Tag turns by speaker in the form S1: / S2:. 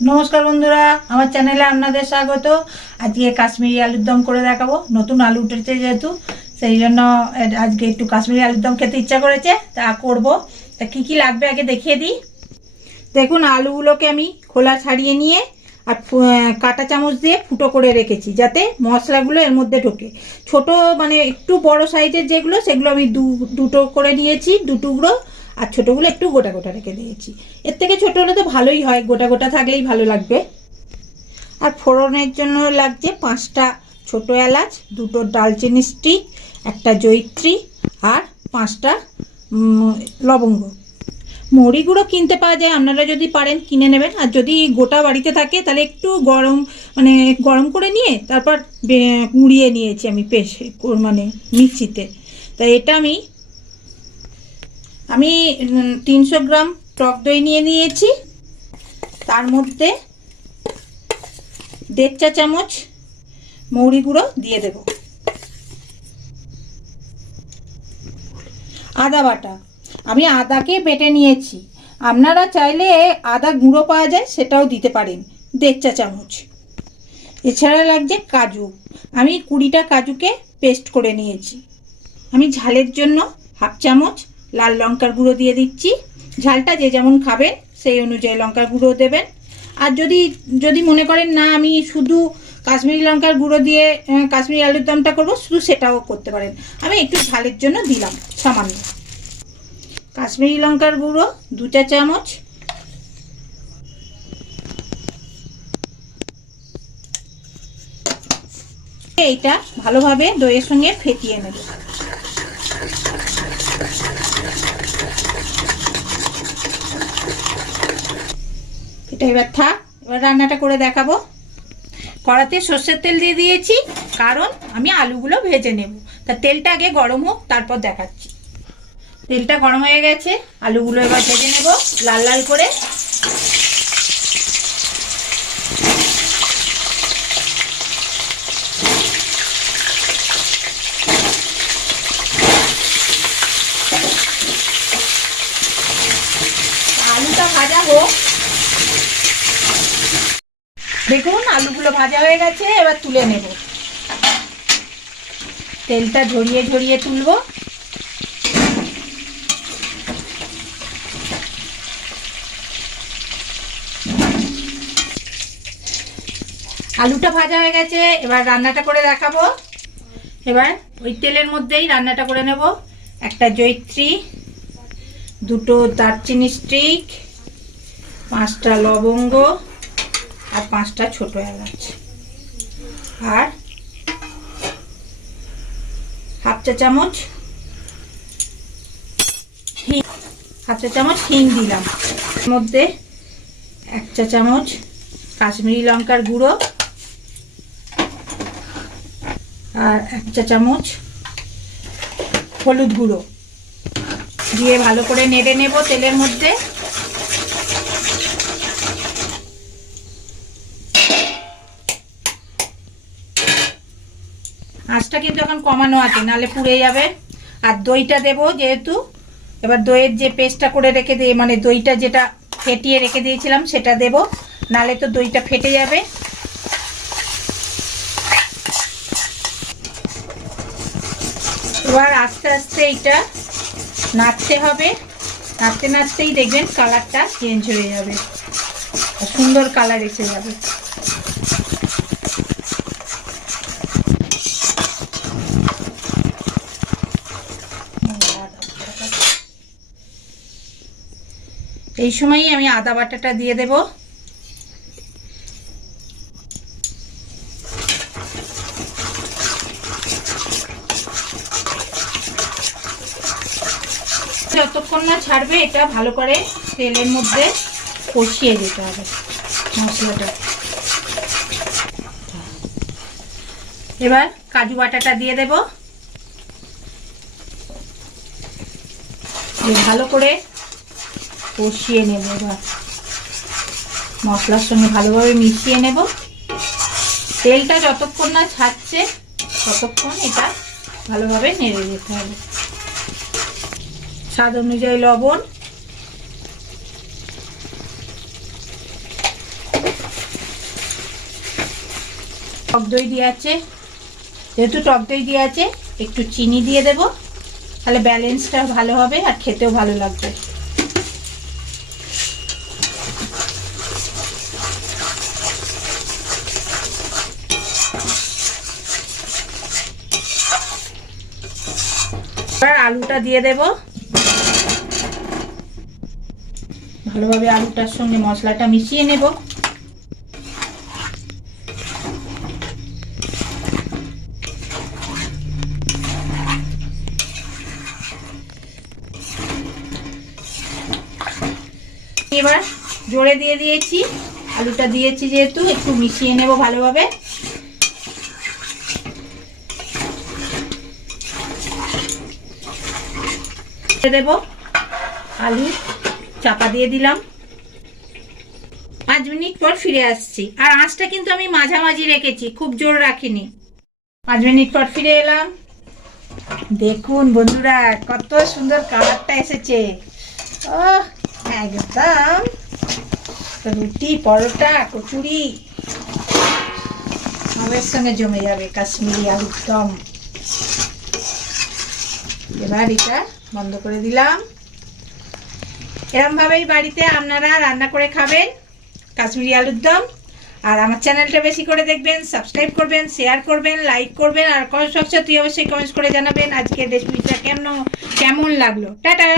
S1: নমস্কার বন্ধুরা, আমার চ্যানেলে আপনাদের স্বাগত। আজকে কাশ্মীরি আলুর দম করে দেখাবো, নতুন আলু উঠেছে যেহেতু, সেই জন্য আজকে একটু কাশ্মীরি আলুর দম খেতে ইচ্ছা করেছে, তা করব। তা কি কি লাগবে আগে দেখিয়ে দিই। দেখুন, আলুগুলোকে আমি খোলা ছাড়িয়ে নিয়ে আর কাঁটা চামচ দিয়ে ফুটো করে রেখেছি, যাতে মশলাগুলো এর মধ্যে ঢোকে। ছোট মানে একটু বড় সাইজের যেগুলো, সেগুলো আমি দু দুটো করে নিয়েছি, দু টুকরো। আর ছোটোগুলো একটু গোটা গোটা রেখে দিয়েছি। এর থেকে ছোটো হলে তো ভালোই হয়, গোটা গোটা থাকলেই ভালো লাগবে। আর ফোড়নের জন্য লাগছে পাঁচটা ছোট এলাচ, দুটো ডালচিনি স্টিক, একটা জৈত্রী আর পাঁচটা লবঙ্গ। মৌরি গুঁড়ো কিনতে পাওয়া যায়, আপনারা যদি পারেন কিনে নেবেন। আর যদি গোটা বাড়িতে থাকে, তাহলে একটু গরম মানে গরম করে নিয়ে তারপর গুঁড়িয়ে নিয়েছি আমি পেশ মানে মিক্সিতে। তাই এটা আমি আমি তিনশো গ্রাম টক দই নিয়ে নিয়েছি। তার মধ্যে দেড় চা চামচ মৌরি গুঁড়ো দিয়ে দেব। আদা বাটা। আমি আদাকে বেটে নিয়েছি। আপনারা চাইলে আদা গুঁড়ো পাওয়া যায়, সেটাও দিতে পারেন, দেড় চা চামচ। এছাড়া লাগছে কাজু। আমি কুড়িটা কাজুকে পেস্ট করে নিয়েছি। আমি ঝালের জন্য হাফ চামচ লাল লঙ্কার গুঁড়ো দিয়ে দিচ্ছি। ঝালটা যে যেমন খাবেন, সেই অনুযায়ী লঙ্কার গুঁড়ো দেবেন। আর যদি যদি মনে করেন, না, আমি শুধু কাশ্মীরি লঙ্কার গুঁড়ো দিয়ে কাশ্মীরি আলুর দমটা করব, শুধু সেটাও করতে পারেন। আমি একটু ঝালের জন্য দিলাম, সামান্য। কাশ্মীরি লঙ্কার গুঁড়ো, দু চা চামচ। এইটা ভালোভাবে দইয়ের সঙ্গে ফেটিয়ে নেব। এটা এবার থাক, এবার রান্নাটা করে দেখাবো। কড়াতে সর্ষের তেল দিয়ে দিয়েছি, কারণ আমি আলুগুলো ভেজে নেব। তা তেলটা আগে গরম হোক, তারপর দেখাচ্ছি। তেলটা গরম হয়ে গেছে, আলুগুলো এবার ভেজে নেব, লাল লাল করে আলুটা ভাজা হোক দেখুন, আলুগুলো ভাজা হয়ে গেছে, এবার তুলে নেব। তেলটা ঝরিয়ে ঝরিয়ে তুলবো। আলুটা ভাজা হয়ে গেছে, এবার রান্নাটা করে দেখাবো। এবার ওই তেলের মধ্যেই রান্নাটা করে নেব। একটা জৈত্রী দুটো দারচিনি স্টিক, পাঁচটা লবঙ্গ আর পাঁচটা ছোট এলাচ আর হাফ চা চামচ হিং, হাফ চা চামচ হিং দিলাম। মধ্যে এক চা চামচ কাশ্মীরি লঙ্কার গুঁড়ো আর এক চা চামচ হলুদ গুঁড়ো। দিয়ে ভালো করে নেড়ে নেব তেলের মধ্যে। আঁচটা কিন্তু এখন কমানো আছে নালে পুড়ে যাবে। আর দইটা দেব যেহেতু, এবার দইয়ের যে পেস্টটা করে রেখে দিয়ে মানে দইটা যেটা ফেটিয়ে রেখে দিয়েছিলাম সেটা দেব নালে তো দইটা ফেটে যাবে। এবার আস্তে আস্তে এইটা নাড়তে হবে। নাড়তে নাড়তেই দেখবেন কালারটা চেঞ্জ হয়ে যাবে। সুন্দর কালার এসে যাবে। এই সময়ই আমি আদা বাটাটা দিয়ে দেব। যতক্ষণ না ছাড়বে, এটা ভালো করে তেলের মধ্যে কষিয়ে দিতে হবে মশলাটা। এবার কাজু বাটাটা দিয়ে দেব। ভালো করে কষিয়ে নেব এবার। মশলার সঙ্গে ভালোভাবে মিশিয়ে নেব। তেলটা যতক্ষণ না ছাড়ছে, ততক্ষণ এটা ভালোভাবে নেড়ে যেতে হবে। স্বাদ অনুযায়ী লবণ। টক দই দিয়ে আছে। যেহেতু টক দই দিয়ে আছে, একটু চিনি দিয়ে দেব। তাহলে ব্যালেন্সটা ভালো হবে আর খেতেও ভালো লাগবে। আলুটা দিয়ে দেব। ভালোভাবে আলুটার সঙ্গে মশলাটা মিশিয়ে নেব। এবার জোরে দিয়ে দিয়েছি। আলুটা দিয়েছি যেহেতু, একটু মিশিয়ে নেব ভালোভাবে। দেবো। আলু চাপা দিয়ে দিলাম। পাঁচ মিনিট পর ফিরে আসছি। আর আঁচটা কিন্তু আমি মাঝামাঝি রেখেছি, খুব জোর রাখিনি। পাঁচ মিনিট পর ফিরে এলাম। দেখুন বন্ধুরা, কত সুন্দর কালারটা এসেছে। ও একদম রুটি, পরোটা, কচুরি। সবের সঙ্গে জমে যাবে কাশ্মীরি আলুর দম। এবার এটা বন্ধ করে দিলাম। এরমভাবেই বাড়িতে আপনারা রান্না করে খাবেন কাশ্মীরি আলুর দম। আর আমার চ্যানেলটা বেশি করে দেখবেন, সাবস্ক্রাইব করবেন শেয়ার করবেন লাইক করবেন, আর কমেন্ট বক্সে তুই অবশ্যই কমেন্টস করে জানাবেন আজকে রেসিপিটা কেমন কেমন লাগল। টাটা!